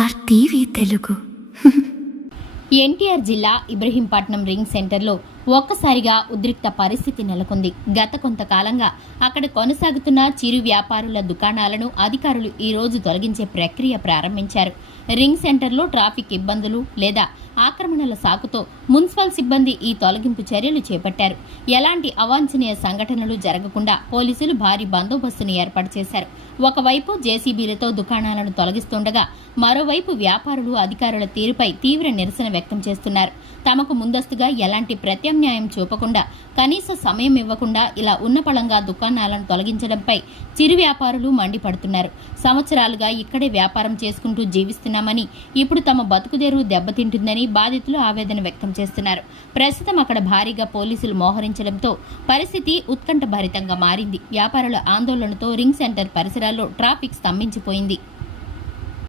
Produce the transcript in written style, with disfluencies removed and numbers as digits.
ARTV Telugu. NTR జిల్లా Ibrahimpatnam ring సెంటర్లో ఒక్కసారిగా ఉద్రిక్త పరిస్థితి నెలకొంది. గత కొంతకాలంగా అక్కడ కొనసాగుతున్న చిరు వ్యాపారుల దుకాణాలను అధికారులు ఈ రోజు తొలగించే ప్రక్రియ ప్రారంభించారు. రింగ్ సెంటర్లో ట్రాఫిక్ ఇబ్బందులు లేదా ఆక్రమణల సాకుతో మున్సిపల్ సిబ్బంది ఈ తొలగింపు చర్యలు చేపట్టారు. ఎలాంటి అవాంఛనీయ సంఘటనలు జరగకుండా పోలీసులు భారీ బందోబస్తును ఏర్పాటు చేశారు. ఒకవైపు జేసీబీలతో దుకాణాలను తొలగిస్తుండగా మరోవైపు వ్యాపారులు అధికారుల తీరుపై తీవ్ర నిరసన వ్యక్తం చేస్తున్నారు. తమకు ముందస్తుగా ఎలాంటి ప్రత్యామ్నాయం చూపకుండా, కనీస సమయం ఇవ్వకుండా ఇలా ఉన్నపళంగా దుకాణాలను తొలగించడంపై చిరు వ్యాపారులు మండిపడుతున్నారు. సంవత్సరాలుగా ఇక్కడే వ్యాపారం చేసుకుంటూ జీవిస్తున్నామని, ఇప్పుడు తమ బతుకుదెరువు దెబ్బతింటుందని బాధితులు ఆవేదన వ్యక్తం చేస్తున్నారు. ప్రస్తుతం అక్కడ భారీగా పోలీసులు మోహరించడంతో పరిస్థితి ఉత్కంఠభరితంగా మారింది. వ్యాపారుల ఆందోళనతో రింగ్ సెంటర్ పరిసరాల్లో ట్రాఫిక్ స్తంభించిపోయింది.